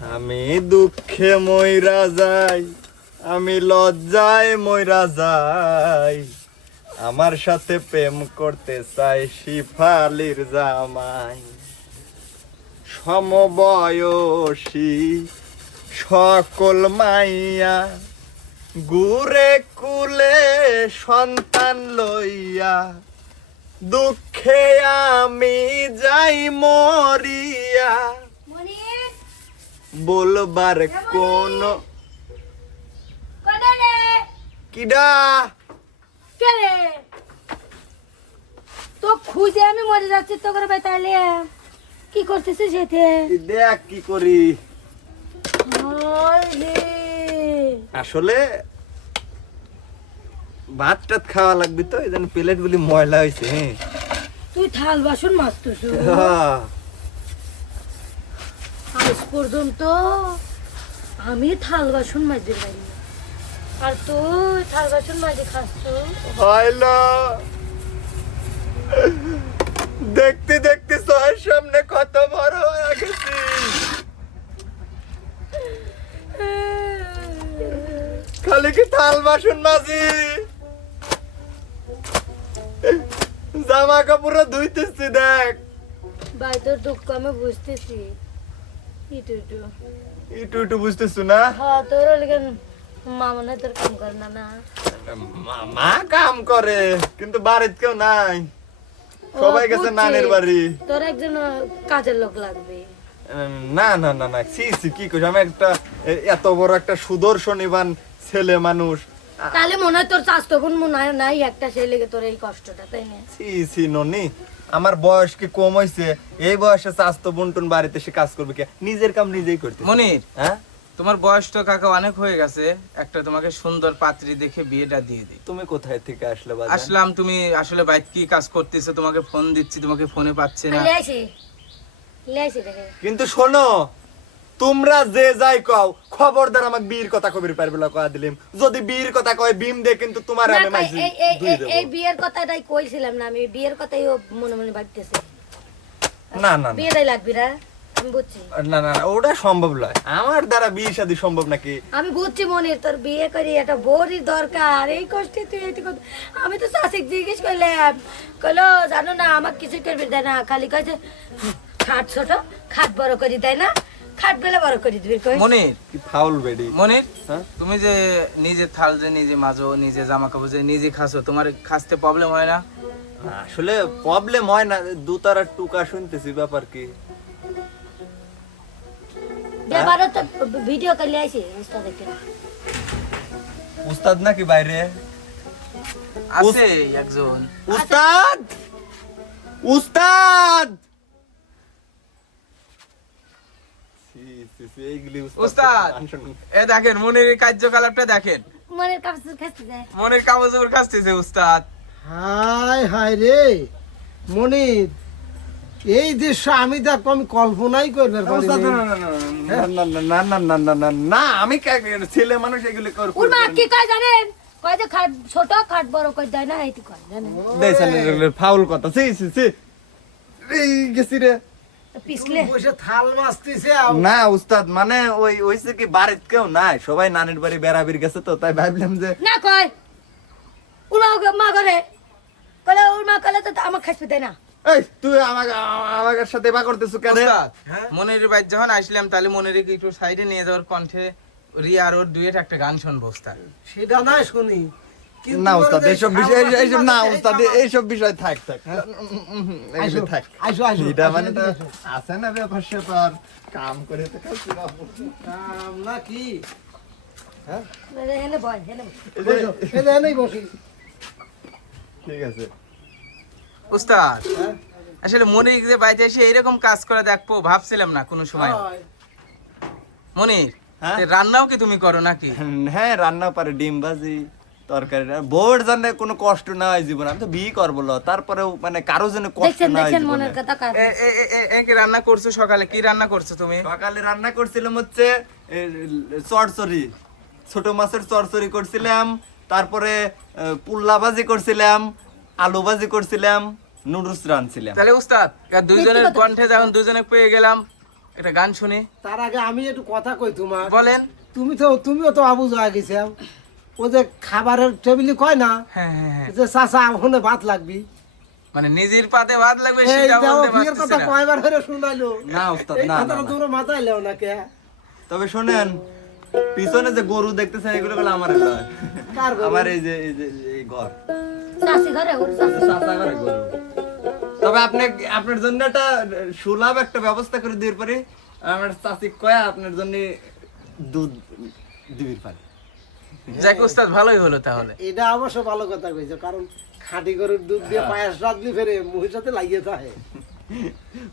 আমি দুঃখে ময়রা যাই, আমি লজ্জায় ময়রা যাই। আমার সাথে প্রেম করতে চাই শিফালির জামাই। সমবয়সী সকল মাইয়া গুরে কুলে সন্তান লইয়া, দুঃখে আমি যাই মরিয়া। বলবার কোন। কিডা? কে রে তো খুঁজে আমি মরে যাচ্ছি তো করে তাহলে কি করতেছিস এই দেখ কি করি। আসলে ভাত টাত খাওয়া লাগবে তো এই জন্য প্লেট গুলি ময়লা হয়েছে হ্যাঁ। তুই থাল বাসন মাজতেছ। হ্যাঁ। আজ পর্যন্ত আমি থাল বাসন মাজতে পারি আর তুই থাল বাসন মাজে খাচ্ছ দেখতে দেখতে চোখের সামনে কত বড় হয়ে গেছি। খালি কি থাল বাসন মাঝি জামা কাপড় ধুইতেছি দেখ। ভাই তোর দুঃখ আমি বুঝতেছি ইটু ইটু। বুঝতেছো না? হ্যাঁ তোর মা মনে তোর কাম করে না না। মা- কাম করে কিন্তু বাড়িতে কেউ নাই। সবাই গেছে নানের বাড়ি। তোর একজন কাজের লোক লাগবে। না না না না সি সি কি কইছ আমি একটা এত বড় একটা সুদর্শনীবান ছেলে মানুষ। তাহলে মনে হয় তোর স্বাস্থ্য গুণ মনে হয় নাই একটা সেই লেগে তোর এই কষ্টটা তাই না? সি সি ননি। আমার বয়স কি কম হয়েছে এই বয়সে স্বাস্থ্য বন্টন বাড়িতে সে কাজ করবে কে? নিজের কাম নিজেই করতে মনির হ্যাঁ? তোমার বয়স তো কাকা অনেক হয়ে গেছে। একটা তোমাকে সুন্দর পাত্রী দেখে বিয়েটা দিয়ে দিই। তুমি কোথায় থেকে আসলে? আসলাম তুমি আসলে বাইক কি কাজ করতেছো? তোমাকে ফোন দিচ্ছি তোমাকে ফোনে পাচ্ছে না। কিন্তু শোনো তোমরা যে যাই কও খবরদার আমাকে বীর কথা কবির পারবে না কয়া দিলিম। যদি বীর কথা কয় ভীম দে কিন্তু তোমার আমি মাইজি এই- এই- এই- বিয়ের কথাটাই কইছিলাম না আমি। বিয়ের কথাই মনে মনে ভাবতেছে। না না না। বিয়েটাই লাগবি বুঝছি। না না ওটা সম্ভব নয়। আমার দ্বারা বিয়ে শাদী সম্ভব নাকি? আমি বুঝছি মনির তোর বিয়ে করি একটা বড়ি দরকার এই কষ্টে তুই আমি তো শাসিক জিজ্ঞেস করলাম কইলো জানো না আমার কিছু করবি দেয় না খালি কয়েছে খাট ছোট খাট বড় করি দেয় না? খাট গেলে বড় করে দিবি কই? মনির। কি ফাউল বেডি। মনির হ্যাঁ? তুমি যে নিজে থাল যে নিজে মাজো নিজে জামা কাপড় যে নিজে খাসো তোমার খাসতে প্রবলেম হয় না? আসলে প্রবলেম হয় না দুতারা টুকা শুনতেছি ব্যাপার কি? তো ভিডিও আইছি দেখে উস্তাদ নাকি বাইরে? আছে একজন। উস্তাদ উস্তাদ দেখেন মনের কার্যকলাপটা দেখেন মনের কাপড় মনের উস্তাদ হাই হাই রে মনির এই দৃশ্য আমি দেখো আমি কল্পনাই করবে না না না না না না আমি ছেলে মানুষ এগুলি করব কি জানেন কয় যে খাট ছোট খাট বড় যায় না এইটি কয় জানেন ফাউল কথা সি সি সি গেছি রে না উস্তাদ মানে ওই ওইছে কি বাড়িতে কেউ নাই। সবাই নানির বাড়ি বেড়াবির গেছে তো তাই ভাবলাম যে না কয়। ওর মা করে কলে ওর মা কলে তো আমার দেয় না? এই তুই আমাকে আমাকে সাথে বা করতেছ কেন? হ্যাঁ? মনির বাইর যখন আসলাম তাহলে মনির একটু সাইডে নিয়ে যাওয়ার কণ্ঠে রিয়া আর ওর দুয়েট একটা গান শুনব সেটা নাই শুনি। না উস্তাদ এইসব বিষয় এইসব না উস্তাদ এইসব বিষয় থাক থাক। থাক। এটা মানে তো আছে না ব্যাপার স্যাপার কাম করে তো কাম না কি? হেনে বয় হেনে বয়। এই যে- বসো, এই যে এনেই বসি। ঠিক আছে। উস্তাদ আসলে মনির যে বাইরে এসে এরকম কাজ করে দেখব ভাবছিলাম না কোনো সময়। হয়। মনির হ্যাঁ? রান্নাও কি তুমি করো নাকি? হ্যাঁ রান্না পারে ডিম ভাজি। তরকারি বোর জানে কোনো কষ্ট না হয় জীবন আমি তো বিয়ে করব ল, তারপরেও মানে কারও যেন কষ্ট না হয়। মনের কথা কাজ এ- এ- এ- এ- এ কি রান্না করছ সকালে? কি রান্না করছ তুমি? সকালে রান্না করছিলাম হচ্ছে চরচরি ছোট মাছের চরচরি করছিলাম তারপরে পুল্লা ভাজি করছিলাম আলু ভাজি করছিলাম নুডলস রানছিলাম তাহলে উস্তাদ দুইজনের কণ্ঠে যখন দুজনে পেয়ে গেলাম একটা গান শুনি। তার আগে আমি একটু কথা কই তোমার। বলেন। তুমি তো তুমিও তো আবুজ হয়ে গেছে ও যে খাবারের টেবিলে কয় না হ্যাঁ হ্যাঁ হ্যাঁ। যে চাচা ওখানে ভাত লাগবি। মানে নিজের পাতে ভাত লাগবে সেটা বলতে বিয়ের কথা পারতেছি না। কয়বার ধরে শুনাইলো। না উস্তাদ এই না না, কথাটা তোমরা মাথায় লেও না কে তবে শোনেন পিছনে যে গরু দেখতেছেন এগুলো গুলো আমার কার গরু? আমার এই যে এই যে এই ঘর। চাষি ঘরে ওর চাষি। চাচা ঘরে গরু। তবে আপনি আপনার জন্য একটা সুলভ একটা ব্যবস্থা করে দিয়ে পারি আমার চাচি কয়া আপনার জন্য দুধ দিবির পারি। যাক উস্তাদ ভালোই হলো তাহলে। এটা অবশ্য ভালো কথা কইছো কারণ খাঁটি গরুর দুধ দিয়ে পায়েস রাখলি ফেরে মুহির সাথে লাগিয়ে থাকে।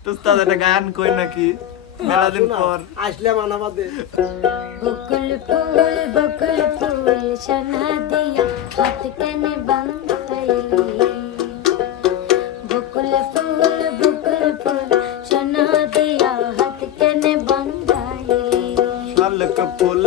তো একটা গান কই নাকি? মেলা দিন পর। আসলে মানাবাদে বকুল ফুল বকুল ফুল সোনা দিয়া হাত কেনে বান্ধাইলি বকুল ফুল বকুল ফুল সোনা দিয়া হাত কেনে বান্ধাইলি শালক ফুলের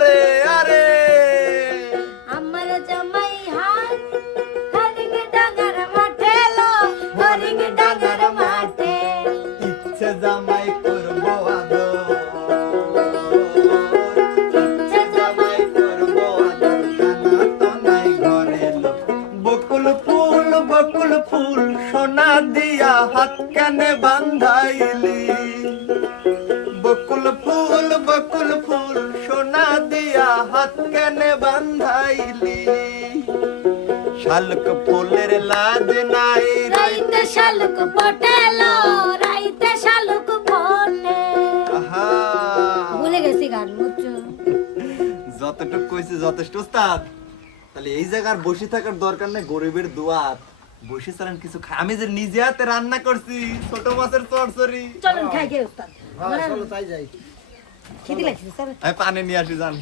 আরে হাত কানে বান্ধাইলি? শালক ফুলের লাজ নাই রাইতে শালুক পটেলো রাইতে শালুক পটে আহা। ভুলে গেছি গান বুঝছ? যতটুকু কইছি যথেষ্ট উস্তাদ। তাহলে এই জায়গার বসে থাকার দরকার নাই গরিবের দুয়ার বসে চালান কিছু খা- আমি যে নিজে হাতে রান্না করছি ছোট মাছের চরচরি চলুন খাই খেয়ে উস্তাদ। হ্যাঁ চলো তাই যাই। খিদি লাগছে আমি পানি নিয়ে আসি জান